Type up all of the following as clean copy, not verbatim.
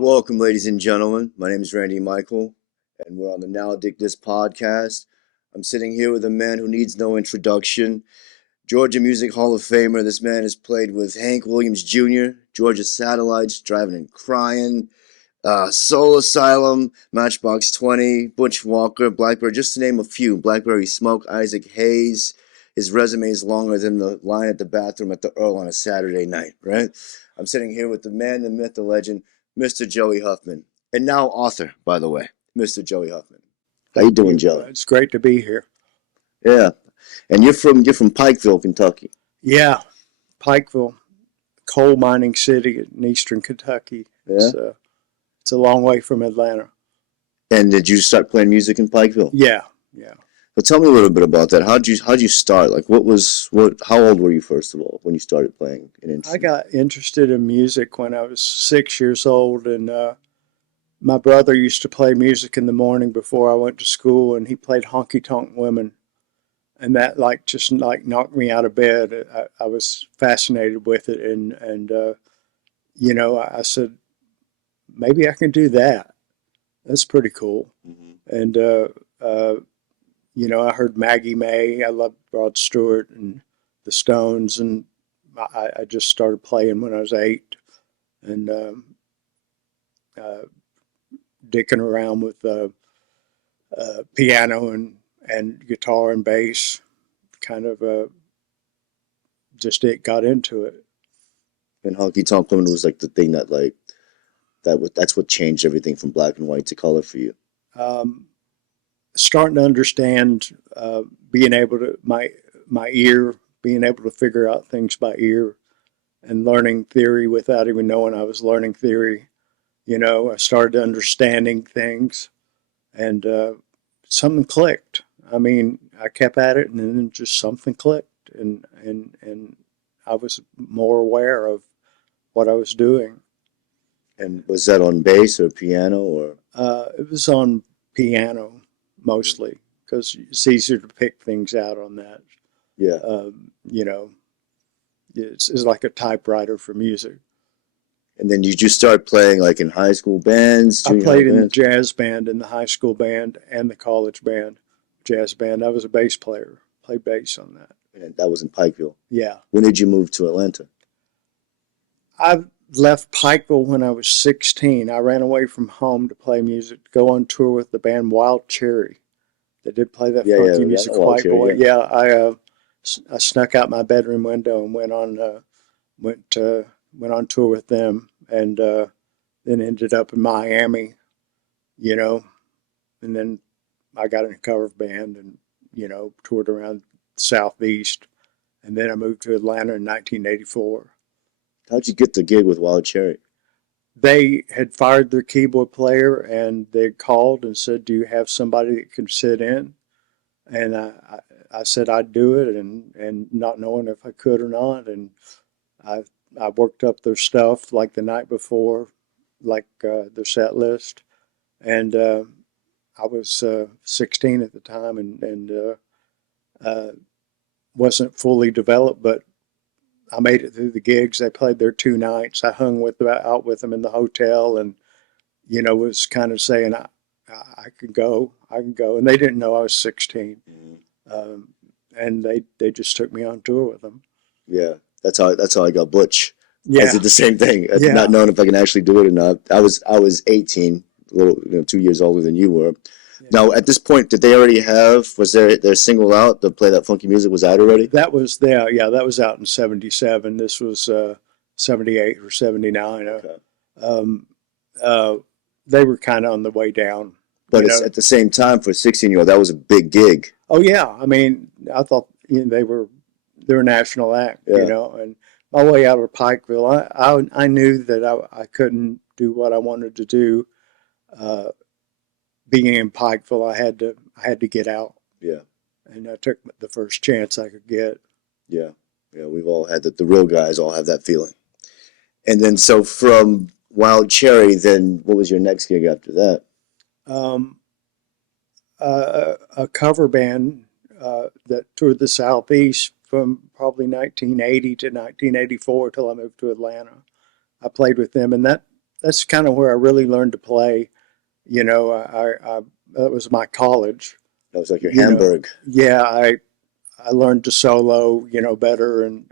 Welcome, ladies and gentlemen. My name is Randy Michael, and we're on the Now Dig This podcast. I'm sitting here with a man who needs no introduction, Georgia Music Hall of Famer. This man has played with Hank Williams Jr., Georgia Satellites, Driving and Crying, Soul Asylum, Matchbox 20, Butch Walker, Blackbird, just to name a few. Blackberry Smoke, Isaac Hayes. His resume is longer than the line at the bathroom at the Earl on a Saturday night, right? I'm sitting here with the man, the myth, the legend, Mr. Joey Huffman, and now author, by the way, Mr. Joey Huffman. How you doing, Joey? It's great to be here. Yeah, and you're from Pikeville, Kentucky. Yeah, Pikeville, coal mining city in eastern Kentucky. Yeah, It's a long way from Atlanta. and did you start playing music in Pikeville? Yeah. But tell me a little bit about that. How'd you start? Like, how old were you first of all when you started playing an I instrument? got interested in music when I was 6 years old, and my brother used to play music in the morning before I went to school, and he played honky tonk women, and that just knocked me out of bed. I was fascinated with it, and I said maybe I can do that. That's pretty cool. Hmm. And I heard Maggie May. I loved Rod Stewart and the Stones, and I just started playing when I was 8, and uh, dicking around with piano and guitar and bass. Kind of just it got into it. And Honky Tonk Woman was like the thing that's what changed everything from black and white to color for you. Um, Starting to understand, being able to my ear, being able to figure out things by ear, and learning theory without even knowing I was learning theory. I started understanding things, and something clicked. I mean, I kept at it, and then just something clicked, and I was more aware of what I was doing. And was that on bass or piano or? It was on piano mostly because it's easier to pick things out on that. Yeah. You know, it's like a typewriter for music. And then you just start playing like in high school bands, I junior high played in the bands? jazz band, in the high school band, and the college band, jazz band. I was a bass player, played bass on that. And that was in Pikeville. Yeah. When did you move to Atlanta? I left Pikeville when I was 16. I ran away from home to play music, to go on tour with the band Wild Cherry. They did play that Yeah, yeah, funky yeah. music, Wild White Cherry, Boy. yeah. Yeah, I snuck out my bedroom window and went on tour with them, and then ended up in Miami, you know, and then I got in a cover band and toured around the Southeast, and then I moved to Atlanta in 1984. How'd you get the gig with Wild Cherry? They had fired their keyboard player, and they called and said, "Do you have somebody that can sit in?" And I said I'd do it, and not knowing if I could or not, and I I worked up their stuff like the night before, like their set list, and I was 16 at the time, and uh, wasn't fully developed, but I made it through the gigs. They played there 2 nights. I hung out with them in the hotel, and was kind of saying I can go, and they didn't know I was 16, Mhm. and they just took me on tour with them. Yeah, that's how I got Butch. I Yeah, did the same thing, not yeah, knowing if I can actually do it or not. I was 18, a little 2 years older than you were. yeah. Now, at this point, did they already was their single out to play that funky music? Was out already? That was there. Yeah, that was out in '77. This was '78 or '79. Okay. Um, uh, they were kind of on the way down, But you it's know. at the same time for a 16-year-old, that was a big gig. Oh yeah, I mean, I thought they were a national act, Yeah, and my way out of Pikeville, I knew that I couldn't do what I wanted to do. Uh, Being in Pikeville, I had to get out, yeah, and I took the first chance I could get. yeah, yeah. We've all had that. The real guys all have that feeling. And then, so from Wild Cherry, then what was your next gig after that? Um, a cover band that toured the Southeast from probably 1980 to 1984 till I moved to Atlanta. I played with them, and that's kind of where I really learned to play. You know, I that was my college. That was like your You know, Hamburg. yeah, I learned to solo, you know, better, and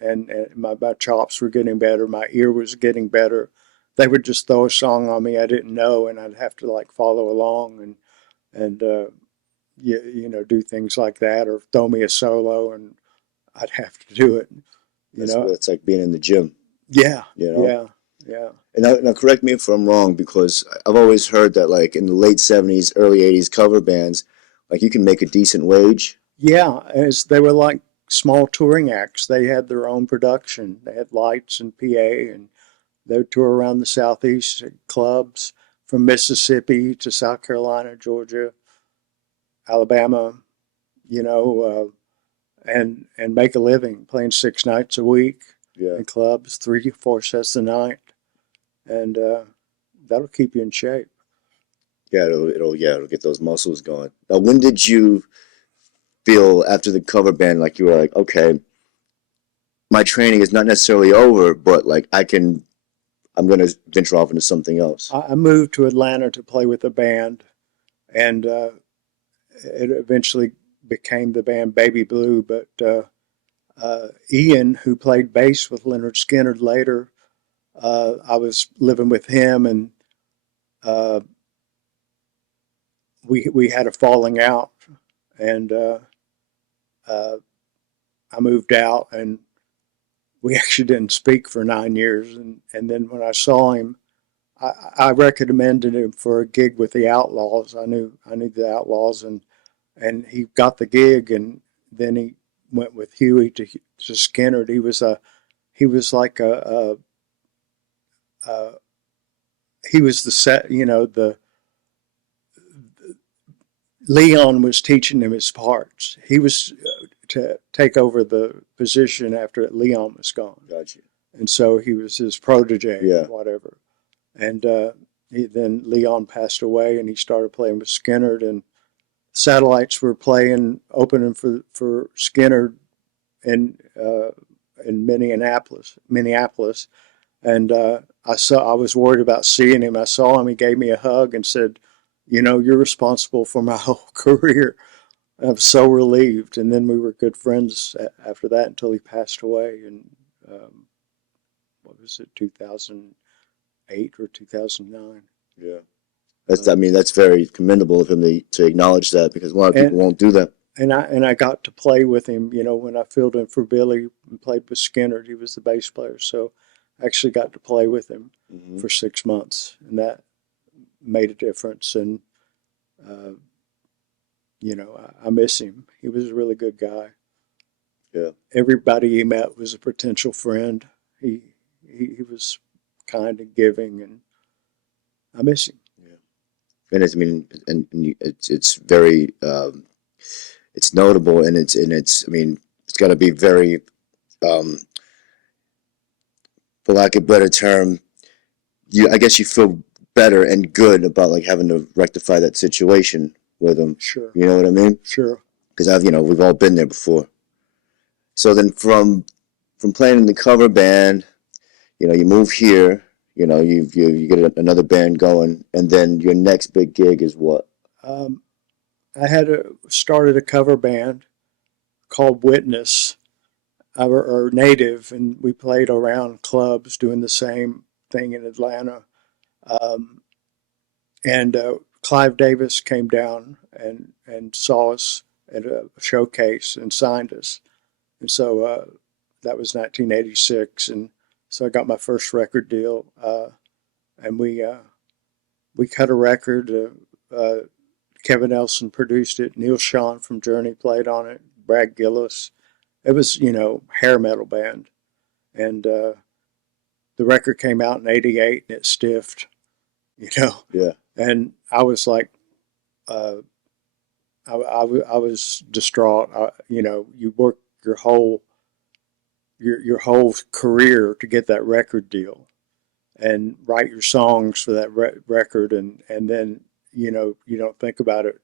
my chops were getting better. My ear was getting better. They would just throw a song on me I didn't know, and I'd have to like follow along and you know, do things like that, or throw me a solo, and I'd have to do it. You That's what know, it's like being in the gym, yeah, you know? yeah, yeah, And now correct me if I'm wrong, because I've always heard that like in the late 70s, early 80s cover bands, like you can make a decent wage. yeah. As they were like small touring acts, they had their own production. They had lights and PA, and they would tour around the southeast at clubs from Mississippi to South Carolina, Georgia, Alabama. You know, and make a living playing 6 nights a week Yeah. in clubs, 3 to 4 sets a night, and that'll keep you in shape. Yeah, it'll get those muscles going. Now, when did you feel after the cover band like you were like, okay, my training is not necessarily over, but like I'm gonna venture off into something else. I moved to Atlanta to play with a band, and it eventually became the band Baby Blue. But Ian, who played bass with Leonard Skinner later, I was living with him, and uh, we had a falling out, and uh, I moved out, and we actually didn't speak for 9 years. And then when I saw him, I recommended him for a gig with the Outlaws. I knew the Outlaws, and he got the gig, and then he went with Huey to Skinner. He was like a he was the set, you know, the Leon was teaching him his parts. He was to take over the position after Leon was gone, Gotcha. and so he was his protege or Yeah. whatever. And then Leon passed away, and he started playing with Skinner. And Satellites were playing opening for Skinner in Minneapolis, and I was worried about seeing him. I saw him. He gave me a hug and said, "You know, you're responsible for my whole career." I was so relieved. And then we were good friends after that until he passed away. And what was it, 2008 or 2009? Yeah. I mean, that's very commendable of him to acknowledge that because a lot of people And won't do that. I got to play with him. You know, when I filled in for Billy and played with Skinner, he was the bass player. So I actually got to play with him Hmm. for 6 months, and that made a difference. And uh, you know, I miss him. He was a really good guy. Yeah. Everybody he met was a potential friend. He was kind and giving, and I miss him. Yeah. And I mean, it's very it's notable, and it's I mean, it's got to be very um, for lack of a better term, I guess you feel better and good about like having to rectify that situation with him. Sure, You know what I mean? sure. Because we've all been there before. So then from playing in the cover band, you move here, you get another band going, and then your next big gig is what? Um, I had started a cover band called Witness, or Native, and we played around clubs doing the same thing in Atlanta. Um, and Clive Davis came down and saw us at a showcase and signed us. And so that was 1986, and so I got my first record deal, and we cut a record. Kevin Nelson produced it. Neil Sean from Journey played on it. Brad Gillis. It was, you know, hair metal band, and the record came out in '88, and it stiffed, you know. Yeah, And I was like, uh, I was distraught. You know, you work your whole career to get that record deal and write your songs for that record, and then you know you don't think about it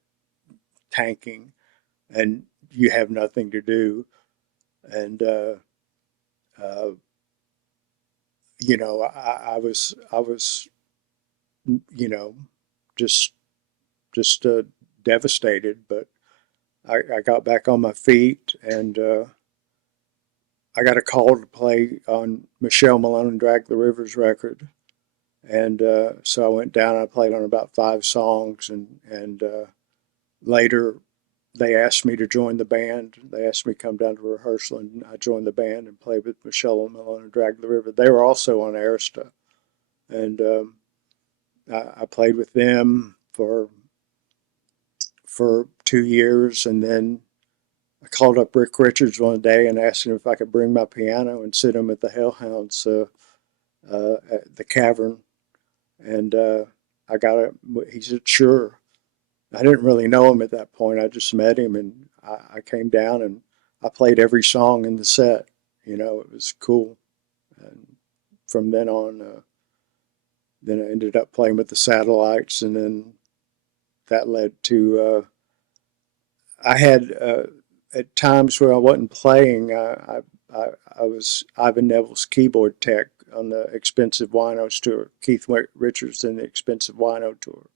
tanking, and you have nothing to do, and uh, you know I was you know, just just devastated. But I got back on my feet, and I got a call to play on Michelle Malone and Drag the Rivers record. And so I went down and I played on about 5 songs. And later they asked me to join the band. They asked me to come down to rehearsal, and I joined the band and played with Michelle Malone and Drag the River. They were also on Arista. And I played with them for 2 years, and then I called up Rick Richards one day and asked him if I could bring my piano and sit him at the Hellhounds at the Cavern. And I got it. He said, sure. I didn't really know him at that point. I just met him, and I came down and I played every song in the set. It was cool. And from then on, then I ended up playing with the Satellites, and then that led to I had at times where I wasn't playing. I was Ivan Neville's keyboard tech on the Expensive Winos tour. Keith Richards in the Expensive Wino tour,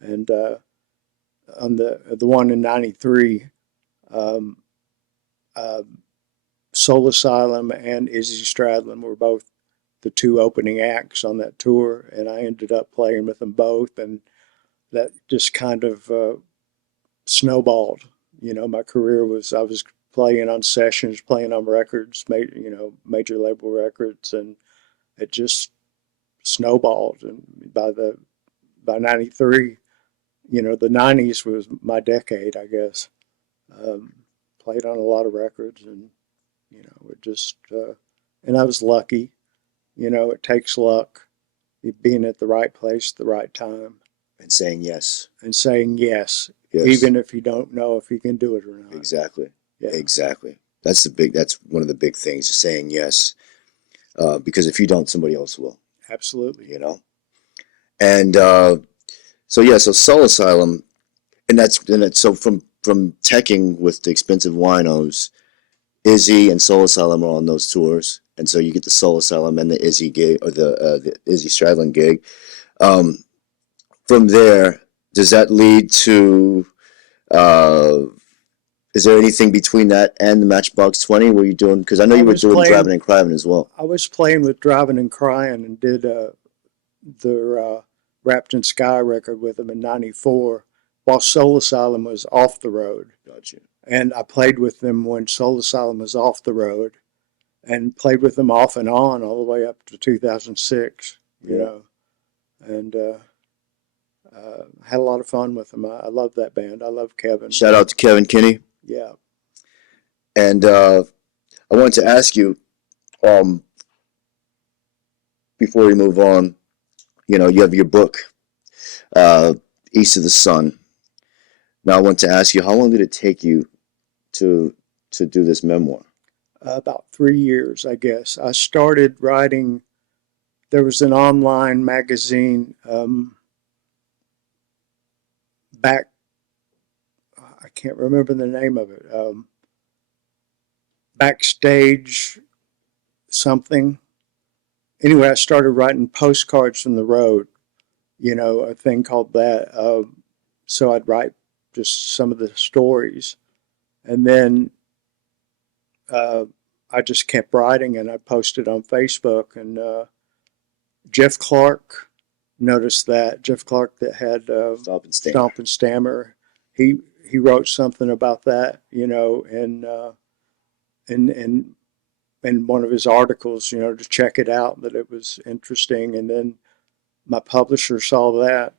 and on the one in '93, um, uh, Soul Asylum and Izzy Stradlin were both the 2 opening acts on that tour, and I ended up playing with them both, and that just kind of snowballed. My career I was playing on sessions, playing on records, major label records, and it just snowballed. And by '93, the '90s was my decade, I guess. Um, Played on a lot of records, and it just and I was lucky. It takes luck, being at the right place at the right time, And saying yes. and saying yes, Yes. even if you don't know if you can do it or not. Exactly. Yeah. Exactly. That's one of the big things, saying yes. Because if you don't, somebody else will. Absolutely. And so Soul Asylum, and that's so from teching with the Expensive Winos, Izzy and Soul Asylum are on those tours, and so you get the Soul Asylum and the Izzy gig, or the Izzy Stradlin gig. Um, from there, does that lead to? Is there anything between that and the Matchbox 20? Were you doing? Because I know you were doing Driving and Crying as well. I was playing with Driving and Crying, and did their Wrapped in Sky record with them in '94, while Soul Asylum was off the road. Gotcha. And I played with them when Soul Asylum was off the road, and played with them off and on all the way up to 2006. And had a lot of fun with them. I love that band. I love Kevin. Shout out to Kevin Kinney. Yeah. And I wanted to ask you, before we move on, you have your book, East of the Sun. Now I want to ask you, how long did it take you to do this memoir? About 3 years, I guess. I started writing. There was an online magazine back. I can't remember the name of it. Backstage something. Anyway, I started writing postcards from the road. A thing called that. So I'd write just some of the stories, and then I just kept writing, and I posted on Facebook. And Jeff Clark noticed that. Jeff Clark, that had Stomp and Stammer, he wrote something about that, in one of his articles, to check it out, that it was interesting. And then my publisher saw that,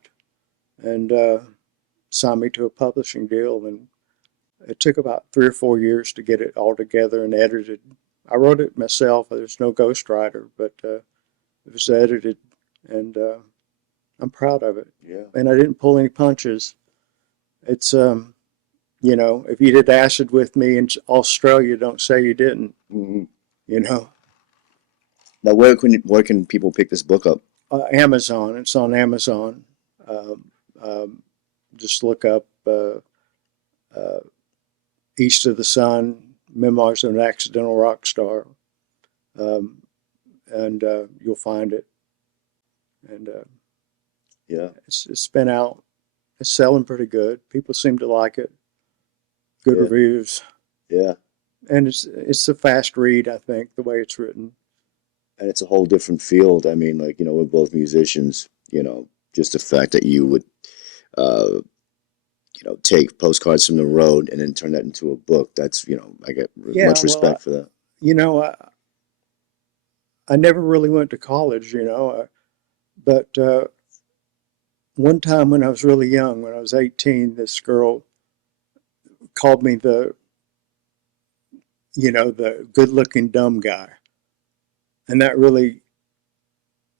and signed me to a publishing deal. And it took about 3 or 4 years to get it all together and edited. I wrote it myself. There's no ghostwriter, but it was edited, and I'm proud of it. Yeah. And I didn't pull any punches. It's if you did acid with me in Australia, don't say you didn't. Mm-hmm. Now, where can people pick this book up? Amazon. It's on Amazon. Just look up East of the Sun, Memoirs of an Accidental Rock Star, and you'll find it. And Yeah. It's been out. It's selling pretty good. People seem to like it. Good Yeah. reviews, Yeah. and it's a fast read. I think the way it's written. And it's a whole different field. I mean, like, we're both musicians, just the fact that you would, uh, take postcards from the road and then turn that into a book. That's, I get Yeah, much well, respect for that. you know, I never really went to college, but one time when I was really young, when I was 18, this girl called me the good-looking dumb guy, and that really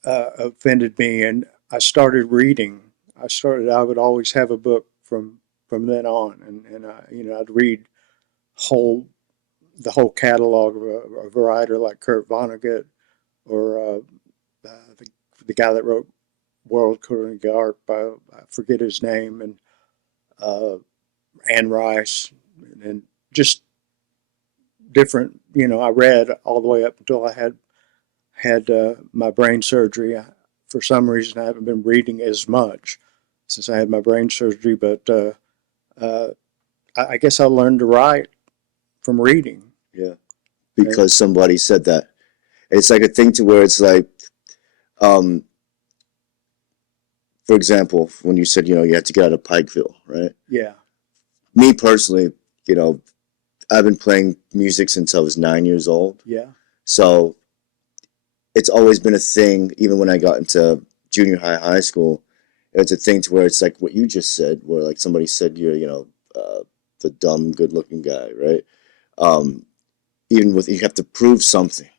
offended me. And I started reading. I would always have a book from then on, and I'd read whole the whole catalog of a writer like Kurt Vonnegut or the guy that wrote World According to Garp. I forget his name, and uh, Anne Rice, and just different. I read all the way up until I had my brain surgery. For some reason, I haven't been reading as much since I had my brain surgery, but uh, I guess I learned to write from reading. Yeah. And Because somebody said that. It's like a thing to where it's like, um, for example, when you said, you had to get out of Pikeville, right? yeah, Me personally, you know, I've been playing music since I was 9 years old. yeah, So it's always been a thing, even when I got into junior high school. It's a thing to where it's like what you just said, where like somebody said you're, the dumb, good looking guy, right? Um, Even with, you have to prove something.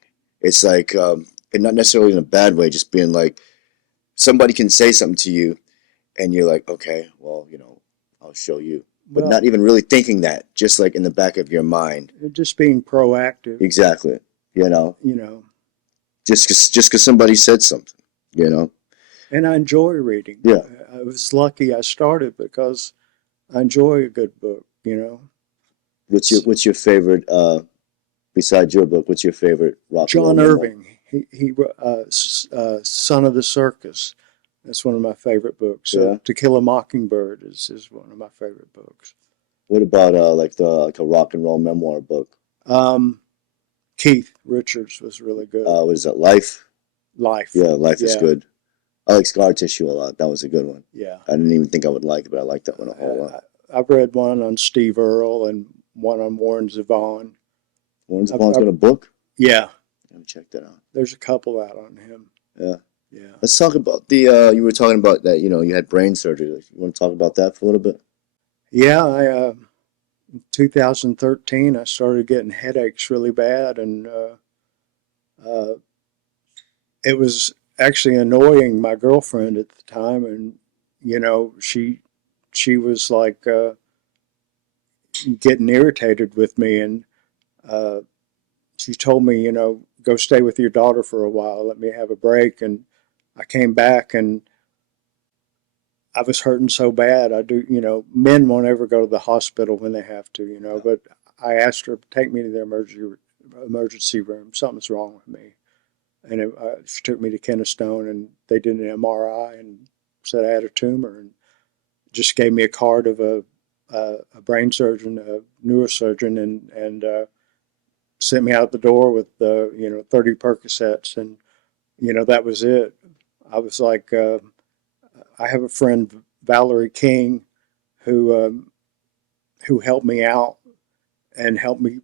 It's like, and not necessarily in a bad way, just being like, somebody can say something to you, and you're like, okay, well, I'll show you. But well, not even really thinking that, just like in the back of your mind. just being proactive, Exactly. You know, you know. just cause somebody said something, you know? And I enjoy reading. Yeah. I was lucky I started because I enjoy a good book. What's your favorite, besides your book, what's your favorite rock and roll John memoir? Irving, Son of the Circus. That's one of my favorite books. Yeah. To Kill a Mockingbird is one of my favorite books. What about, like a rock and roll memoir book? Um, Keith Richards was really good. What is that, Life? Life. Yeah, Life is Yeah, good. I like Scar Tissue a lot. That was a good one. yeah. I didn't even think I would like it, but I liked that one a whole lot. I've read one on Steve Earle and one on Warren Zevon. Warren Zevon's I've, got a book? yeah, Let me check that out. there's a couple out on him. Yeah. Yeah. Let's talk about you were talking about that, you had brain surgery. You want to talk about that for a little bit? Yeah, in 2013, I started getting headaches really bad, and uh, it was actually annoying my girlfriend at the time, and she was like getting irritated with me, and uh, she told me, go stay with your daughter for a while, let me have a break, and I came back and I was hurting so bad. Men won't ever go to the hospital when they have to, No. but I asked her, take me to the emergency room. Something's wrong with me. And she took me to Kennestone, and they did an MRI and said I had a tumor, and just gave me a card of a brain surgeon, a neurosurgeon, and sent me out the door with 30 Percocets, and that was it. I was like, I have a friend, Valerie King, who who helped me out and helped me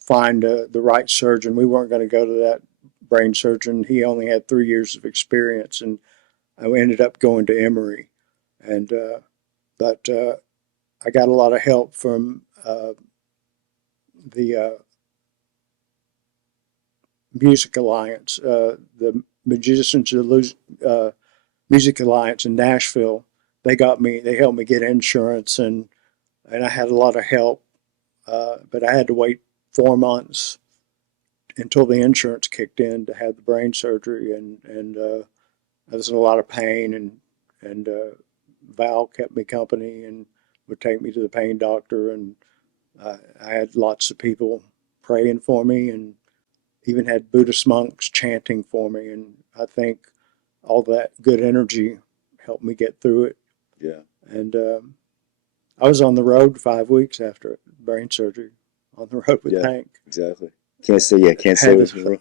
find the right surgeon. We weren't going to go to that brain surgeon. He only had 3 years of experience, and I ended up going to Emory. And but I got a lot of help from the Music Alliance, the Musicians Music Alliance in Nashville. They helped me get insurance, and I had a lot of help. But I had to wait 4 months until the insurance kicked in to have the brain surgery, and I was in a lot of pain, and Val kept me company and would take me to the pain doctor, and I had lots of people praying for me, and even had Buddhist monks chanting for me, and I think all that good energy helped me get through it. Yeah. And I was on the road 5 weeks after brain surgery, on the road with Yeah. Hank. Exactly. Can't say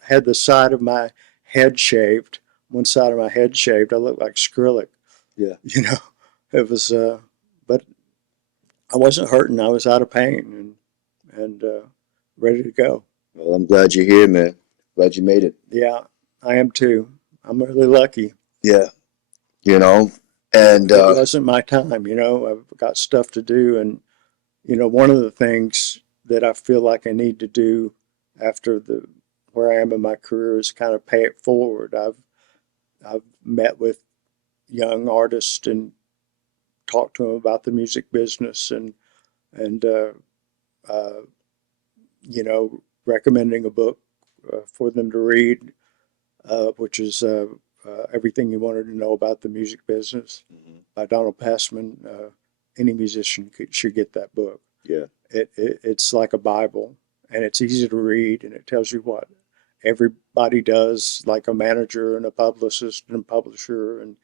Had the side of my head shaved, one side of my head shaved. I looked like Skrillex. Yeah. You know, it was, but I wasn't hurting. I was out of pain and ready to go. Well, I'm glad you're here, man. Glad you made it. Yeah, I am too. I'm really lucky. Yeah. You know, and It wasn't my time. I've got stuff to do, and one of the things that I feel like I need to do after where I am in my career is kind of pay it forward. I've met with young artists and talked to them about the music business and uh, recommending a book for them to read, which is Everything You Wanted to Know About the Music Business by Donald Passman. Any musician should get that book. Yeah. It's like a Bible, and it's easy to read, and it tells you what everybody does, like a manager and a publicist and a publisher, and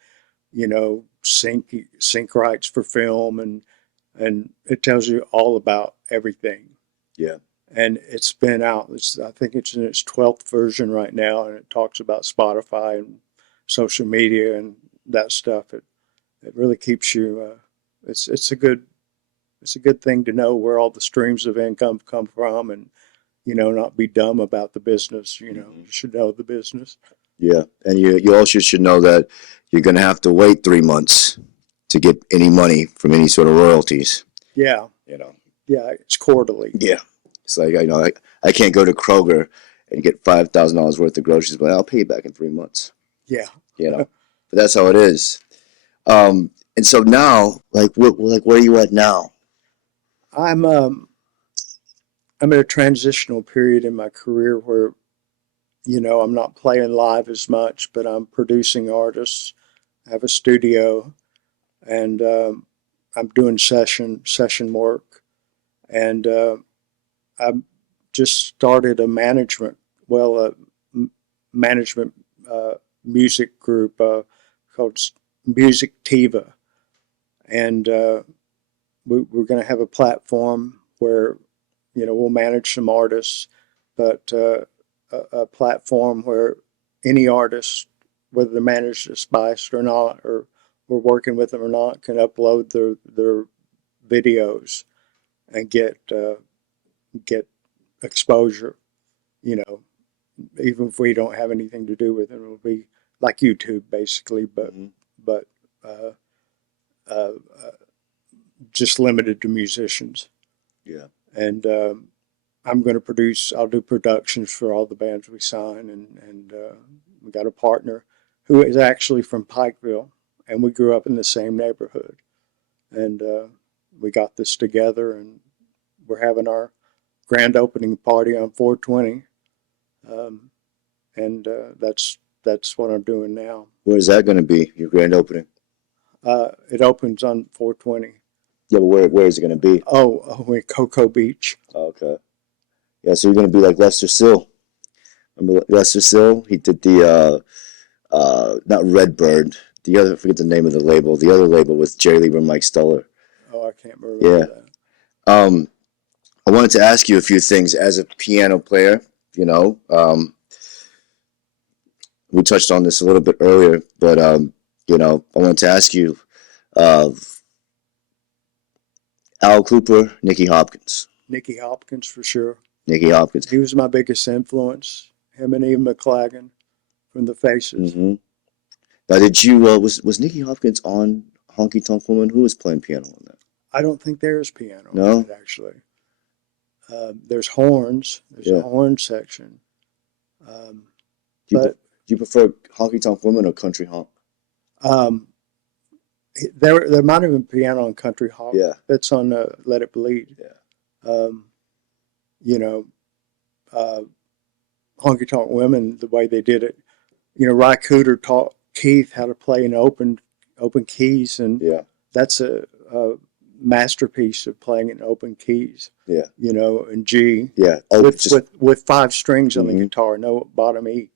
sync rights for film, and it tells you all about everything. Yeah. And it's been out. I think it's in its 12th version right now, and it talks about Spotify and social media and that stuff. It really keeps you. It's a good thing to know where all the streams of income come from, and not be dumb about the business. You should know the business. Yeah, and you also should know that you're going to have to wait 3 months to get any money from any sort of royalties. Yeah. Yeah, it's quarterly. Yeah. It's like, I can't go to Kroger and get $5,000 worth of groceries, but I'll pay you back in 3 months. Yeah. But that's how it is. And so now, where are you at now? I'm in a transitional period in my career where, I'm not playing live as much, but I'm producing artists. I have a studio, and I'm doing session work, and I've just started a management music group called Music Tiva, and we're going to have a platform where we'll manage some artists, but a platform where any artist, whether they're managed as Spice or not, or we're working with them or not, can upload their videos and get exposure. Even if we don't have anything to do with it, it'll be like YouTube basically, but uh, uh, just limited to musicians. Yeah. And I'll do productions for all the bands we sign, and we got a partner who is actually from Pikeville, and we grew up in the same neighborhood, and we got this together, and we're having our grand opening party on 420, and that's what I'm doing now. Where is that going to be, your grand opening? It opens on 420. Yeah, but where is it going to be? In Cocoa Beach. Okay. Yeah, so you're going to be like Lester Sill. Remember Lester Sill? He did the, not Redbird, the other, I forget the name of the label, the other label with Jerry Lieber and Mike Steller. Oh, I can't remember that. I wanted to ask you a few things as a piano player, we touched on this a little bit earlier, but, I wanted to ask you, Al Cooper, Nicky Hopkins. Nicky Hopkins, for sure. Nicky Hopkins. He was my biggest influence. Him and Ian McLagan from the Faces. Mm-hmm. Now, did you was Nicky Hopkins on Honky Tonk Woman? Who was playing piano on that? I don't think there's piano No? on it, actually. There's horns. There's a horn section. Do you prefer Honky Tonk Woman or Country Honk? There might have been piano on Country Honk. Yeah. That's on Let It Bleed. Yeah. Honky Tonk Women, the way they did it. Ry Cooder taught Keith how to play in open keys, and that's a masterpiece of playing in open keys. Yeah. In G. Yeah. With 5 strings on the guitar, no bottom E,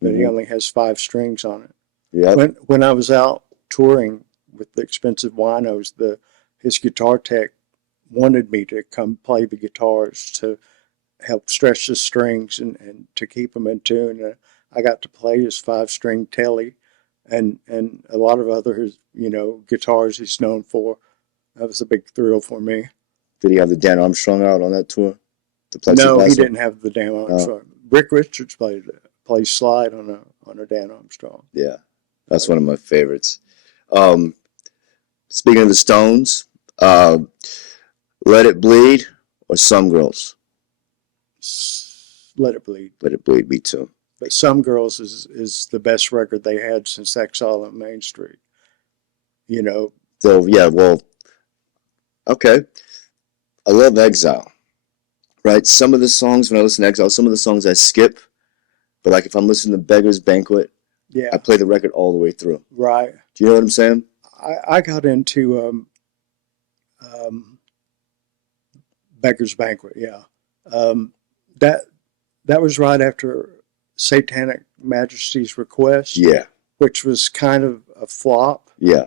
but he only has 5 strings on it. Yeah. When I was out touring with the expensive winos, his guitar tech wanted me to come play the guitars to help stretch the strings and to keep them in tune. I got to play his 5-string telly and a lot of other, guitars he's known for. That was a big thrill for me. Did he have the Dan Armstrong out on that tour? The No, he plexiglass one? didn't have the Dan Armstrong. Rick Richards plays slide on a Dan Armstrong. Yeah, that's one of my favorites. Speaking of the Stones, Let It Bleed or Some Girls? Let It Bleed. Let It Bleed, me too. But Some Girls is the best record they had since Exile on Main Street. So, yeah, well, okay. I love Exile, right? Some of the songs, when I listen to Exile, some of the songs I skip. But, like, if I'm listening to Beggar's Banquet, yeah, I play the record all the way through. Right. Do you know what I'm saying? I got into Beggar's Banquet, yeah. That was right after Satanic Majesty's Request. Yeah. Which was kind of a flop. Yeah.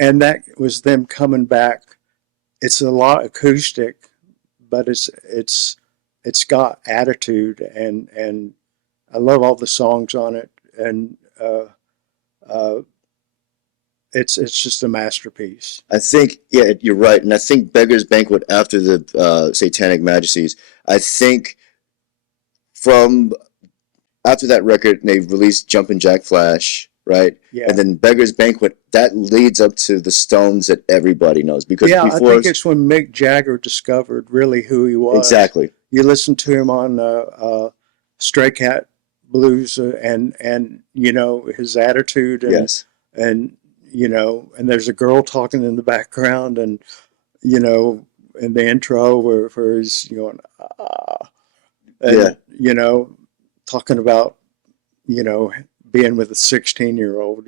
And that was them coming back. It's a lot acoustic, but it's got attitude and I love all the songs on it, and it's just a masterpiece. I think, yeah, you're right. And I think Beggar's Banquet after the Satanic Majesties, I think from after that record, they released Jumpin' Jack Flash, right? Yeah. And then Beggar's Banquet, that leads up to the Stones that everybody knows. Because yeah, before, I think it's when Mick Jagger discovered really who he was. Exactly. You listen to him on Stray Cat Blues and his attitude and yes. and and there's a girl talking in the background and in the intro where he's going and talking about being with a 16-year-old.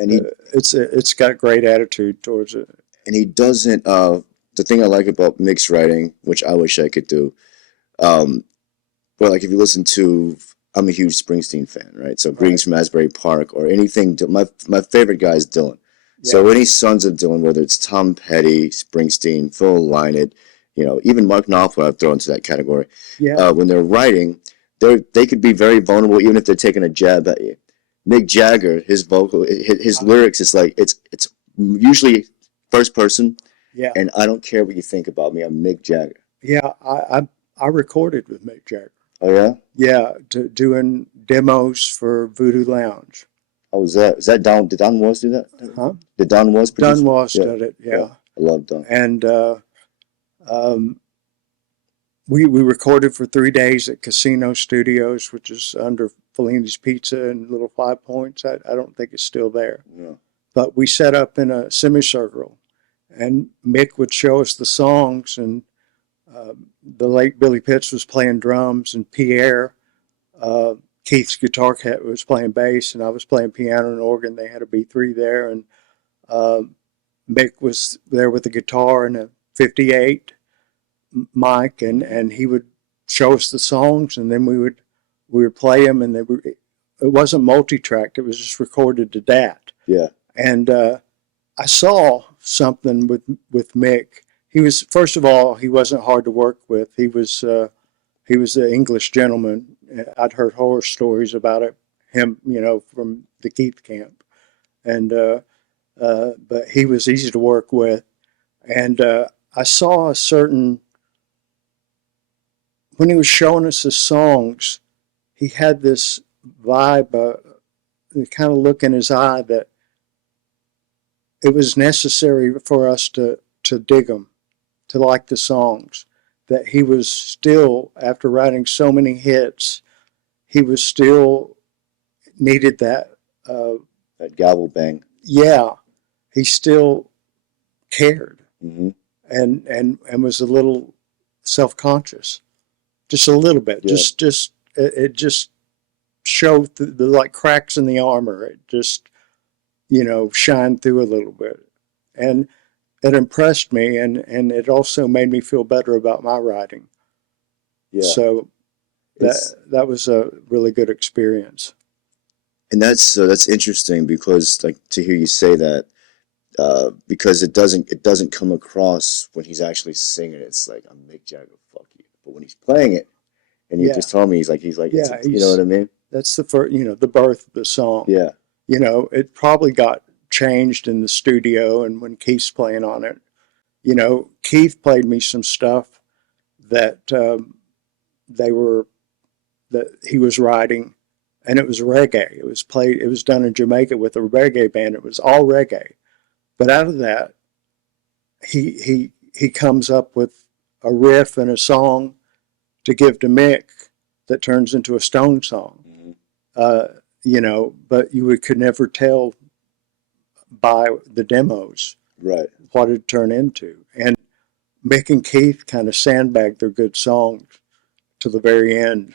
It's got great attitude towards it. And he doesn't. The thing I like about Mick's writing, which I wish I could do, but like if you listen to, I'm a huge Springsteen fan, right? So Greetings from Asbury Park or anything. My favorite guy is Dylan. Yeah. So any sons of Dylan, whether it's Tom Petty, Springsteen, Phil Lynott, even Mark Knopfler, I've thrown into that category. Yeah. When they're writing, they could be very vulnerable, even if they're taking a jab at you. Mick Jagger, his lyrics, it's usually first person. Yeah. And I don't care what you think about me. I'm Mick Jagger. Yeah, I recorded with Mick Jagger. Oh yeah. Yeah, doing demos for Voodoo Lounge. Oh, was that? Did Don Was do that? Huh? Did Don Was produce? Don Was did it. Yeah. I love Don. And we recorded for 3 days at Casino Studios, which is under Fellini's Pizza and Little Five Points. I don't think it's still there. Yeah. But we set up in a semicircle, and Mick would show us the songs, and the late Billy Pitts was playing drums, and Pierre, Keith's guitar cat, was playing bass, and I was playing piano and organ. They had a B3 there, and Mick was there with the guitar and a 58 mic, and he would show us the songs, and then we would play them, and it wasn't multi-tracked. It was just recorded to that. Yeah. And I saw something with Mick. He was, first of all, he wasn't hard to work with. He was an English gentleman. I'd heard horror stories about him, from the Keith camp, and but he was easy to work with. And I saw a certain, when he was showing us his songs, he had this vibe, the kind of look in his eye that it was necessary for us to dig them, to like the songs, that he was still, after writing so many hits, he was still needed that gavel bang. Yeah, he still cared. Mm-hmm. and was a little self-conscious, just a little bit. Yeah. It just showed the like cracks in the armor. It just shined through a little bit, and it impressed me, and it also made me feel better about my writing. Yeah. So that was a really good experience. And that's interesting because like to hear you say that because it doesn't come across when he's actually singing it. It's like I'm Mick Jagger, fuck you. But when he's playing it, and you Yeah, just told me he's like it's yeah. you know what I mean? That's the first, the birth of the song. Yeah, It probably got changed in the studio and when Keith's playing on it. Keith played me some stuff that they were that he was writing, and it was reggae. It was played. It was done in Jamaica with a reggae band. It was all reggae. But out of that, he comes up with a riff and a song to give to Mick that turns into a Stone song. hmm Uh, but could never tell by the demos right. what it turned into. And Mick and Keith kind of sandbagged their good songs to the very end.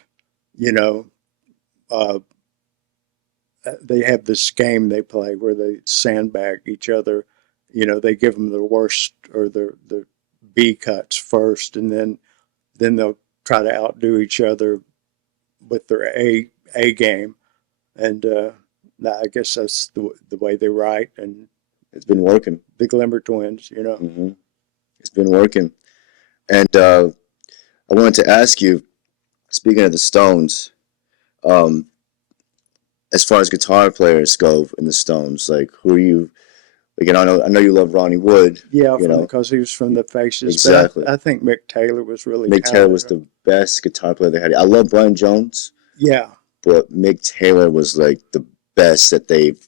You know, uh, they have this game they play where they sandbag each other. They give them the worst or the B cuts first, and then they'll try to outdo each other with their A game. And I guess that's the way they write. And It's been working. the Glimmer Twins. hmm It's been working. And I wanted to ask you, speaking of the Stones, um, as far as guitar players go in the Stones, like who are you? Again, I know you love Ronnie Wood. Yeah, You know because he was from the Faces. exactly. But I think Mick Taylor was really Mick Taylor was talented. the best guitar player they had. I love Brian Jones, Yeah. but Mick Taylor was like the best that they've.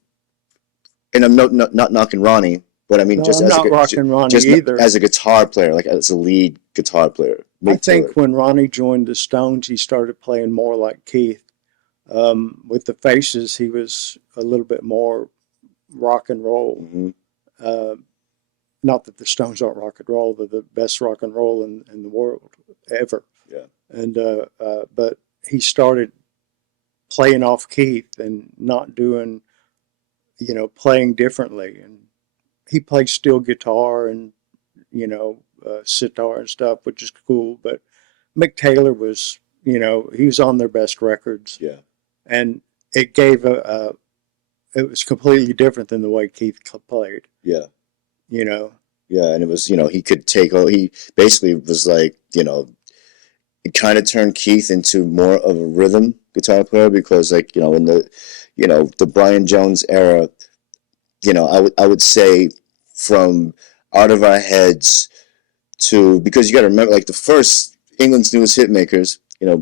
And I'm not knocking Ronnie, but I mean No, just I'm as a not rocking Ronnie just either. as a guitar player, like as a lead guitar player, I Mick Taylor. think when Ronnie joined the Stones, he started playing more like Keith. With the Faces, he was a little bit more rock and roll. hmm Uh, Not that the Stones aren't rock and roll; they're the best rock and roll in the world ever. Yeah. And but he started playing off Keith and not doing, playing differently. And he played steel guitar and sitar and stuff, which is cool. But Mick Taylor was, he was on their best records, Yeah. and it gave it was completely different than the way Keith played. Yeah. You know, Yeah. And it was, he could take. He basically was like, it kind of turned Keith into more of a rhythm guitar player because, like, in the Brian Jones era, I would say from Out of Our Heads to, because you got to remember, like the first England's Newest Hitmakers,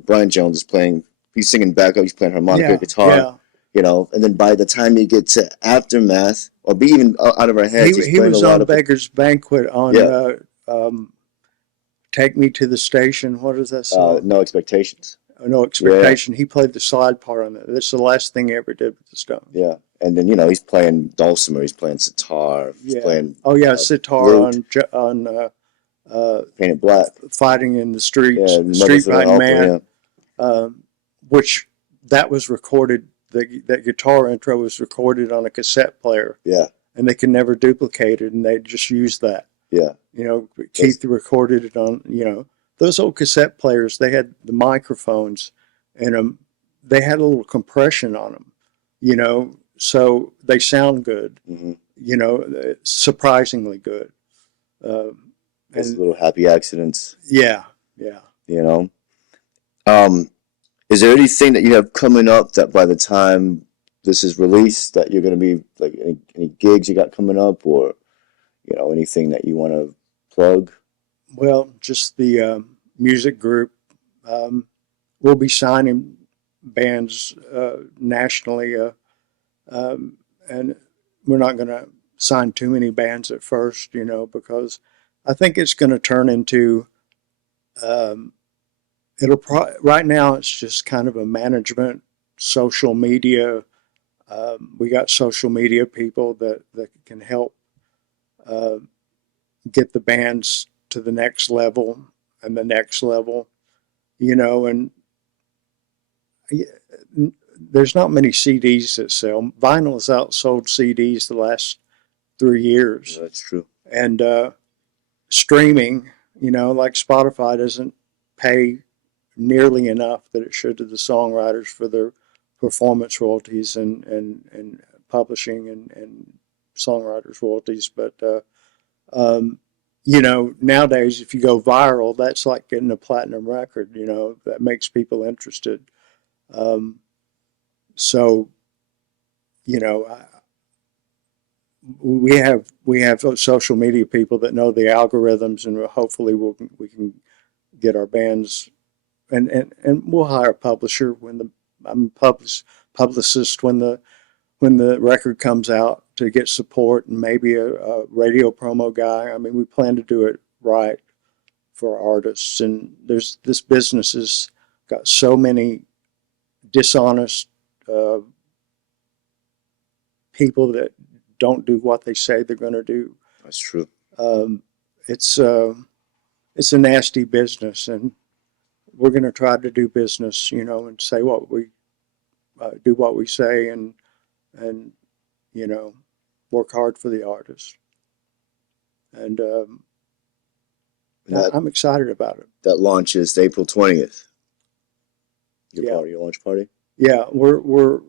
Brian Jones is playing, he's singing backup, he's playing harmonica, yeah, guitar, yeah. and then by the time you get to Aftermath or be even Out of Our Heads, he's He playing a was lot on of, Beggar's Banquet on yeah, "Take Me to the Station." What is that song? No Expectations. No Yeah, Expectation. He played the slide part on it. That's the last thing he ever did with the Stones. yeah. And then, he's playing dulcimer, he's playing sitar, he's Yeah. playing Oh yeah, sitar flute, on painted black. fighting in the Yeah, streets, Mother's street Little fighting Helper, man, yeah. which that was recorded. That guitar intro was recorded on a cassette player, Yeah, and they could never duplicate it, and they just used that. yeah. Keith recorded it on. Those old cassette players. They had the microphones, and they had a little compression on them. So they sound good. hmm Surprisingly good. Uh, It's and little happy accidents, yeah, yeah. you know. Um, is there anything that you have coming up that by the time this is released that you're going to be like any gigs you got coming up or anything that you want to plug? Well, just the music group. Um, we'll be signing bands nationally, um, and we're not going to sign too many bands at first, because I think it's going to turn into. Um, right now it's just kind of a management, social media. We got social media people that can help uh, get the bands to the next level and the next level, and there's not many CDs that sell. Vinyl has outsold CDs the last 3 years. That's true. And streaming, like Spotify doesn't pay nearly enough that it should to the songwriters for their performance royalties and publishing and songwriters royalties. But nowadays, if you go viral, that's like getting a platinum record. That makes people interested. Um, so you know, we have social media people that know the algorithms, and hopefully we can get our bands, and we'll hire a publisher I'm publicist when the record comes out to get support, and maybe a radio promo guy. I mean, we plan to do it right for artists, and this business has got so many dishonest uh, people that don't do what they say they're going to do. That's true. Um, it's it's a nasty business, and we're going to try to do business, and say what we do, what we say, and you know, work hard for the artist. And That I'm excited about it. that launches April 20th. Yeah. Your launch party. Yeah, we're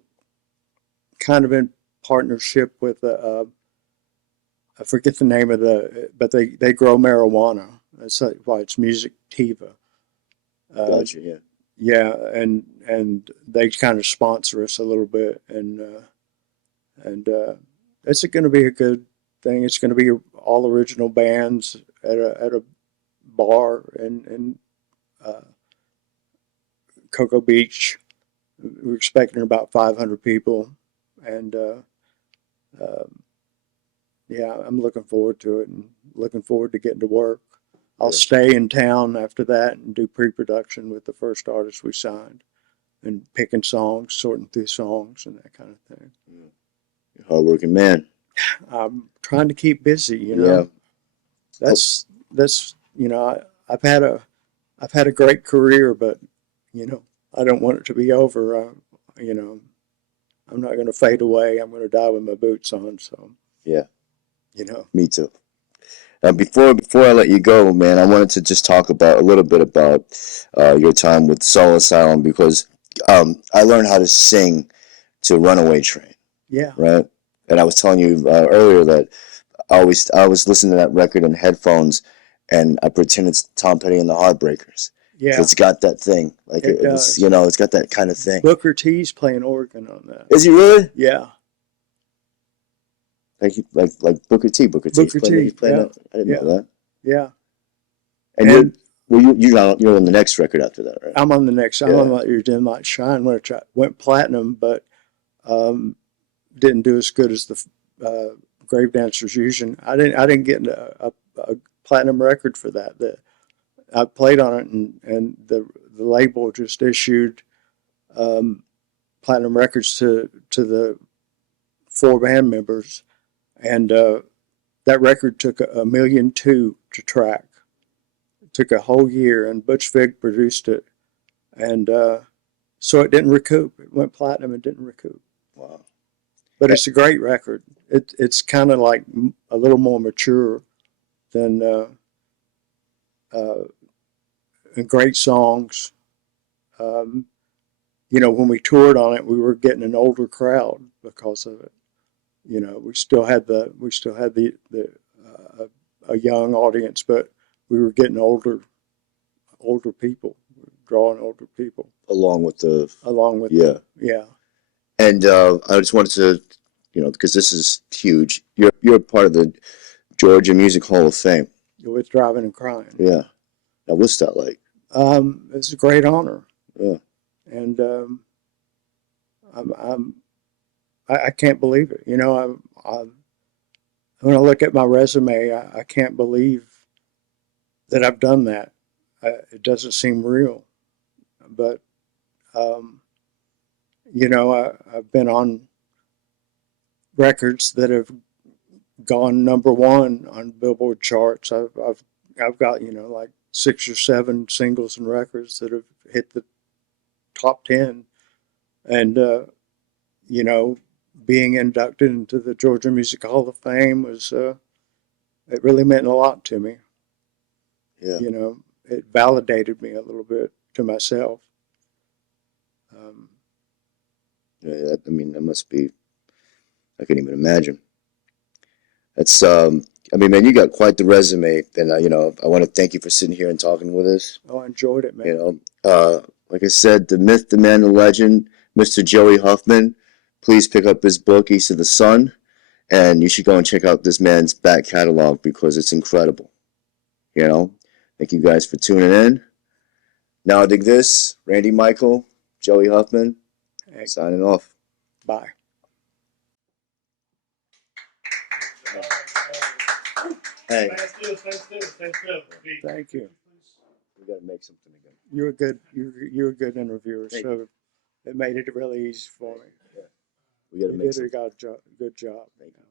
kind of in partnership with I forget the name of but they grow marijuana. That's why it's Music Tiva. Gotcha. Yeah. Yeah, and they kind of sponsor us a little bit, and it's going to be a good thing. It's going to be all original bands at a bar in uh, Cocoa Beach. We're expecting about 500 people, and yeah, I'm looking forward to it, and looking forward to getting to work. I'll stay in town after that and do pre-production with the first artist we signed, and picking songs, sorting through songs, and that kind of thing. You're a hardworking man. I'm trying to keep busy, Yeah. That's I've had a great career, but I don't want it to be over. I'm not going to fade away. I'm going to die with my boots on. So Yeah. you know, Me too. Before I let you go, man, I wanted to just talk about a little bit about your time with Soul Asylum, because I learned how to sing to Runaway Train, yeah, right? And I was telling you earlier that I was listening to that record in headphones, and I pretend it's Tom Petty and the Heartbreakers. 'Cause yeah, it's got that thing, like it it was, does. it's got that kind of thing. Booker T's playing organ on that. Is he really? Yeah, Like Booker T? Booker T's Booker playing. T. He's playing Yeah, that. I didn't yeah, know that. yeah. And And you're on the next record after that, right? I'm on the next. I'm Yeah. on Let Your Dim Light Shine, which went platinum, but um, didn't do as good as the Grave Dancer's Fusion. I didn't get a platinum record for that. I played on it, and the label just issued um, platinum records to the four band members, and that record took $1.2 million to track. It took a whole year, and Butch Vig produced it, and so it didn't recoup. It went platinum and didn't recoup. Wow. But it's a great record. It's kind of like a little more mature than uh, great songs. Um, when we toured on it, we were getting an older crowd because of it. We still had the a young audience, but we were getting older people, drawing older people Along with the along with yeah. yeah. And I just wanted to, because this is huge. You're part of the Georgia Music Hall of Fame. With Driving and Crying. Yeah. Now, what's that like? It's a great honor. Yeah. And I can't believe it. When I look at my resume, I can't believe that I've done that. It doesn't seem real, but I've been on records that have gone number one on Billboard charts. I've got like 6 or 7 singles and records that have hit the top 10, and being inducted into the Georgia Music Hall of Fame was it really meant a lot to me. Yeah. It validated me a little bit to myself. Yeah, I mean, that must be, I can't even imagine. That's, I mean, man, you got quite the resume. And, I want to thank you for sitting here and talking with us. Oh, I enjoyed it, You man. know, like I said, the myth, the man, the legend, Mr. Joey Huffman. Please pick up his book, East of the Sun, and you should go and check out this man's back catalog because it's incredible. You know, thank you guys for tuning in. Now dig this, Randy Michael, Joey Huffman, Hey, signing off. bye. Hey, Thank you. we gotta make something again. You're a good interviewer, Thank so it made it really easy for me. We gotta You make did something. a good job. Thank you.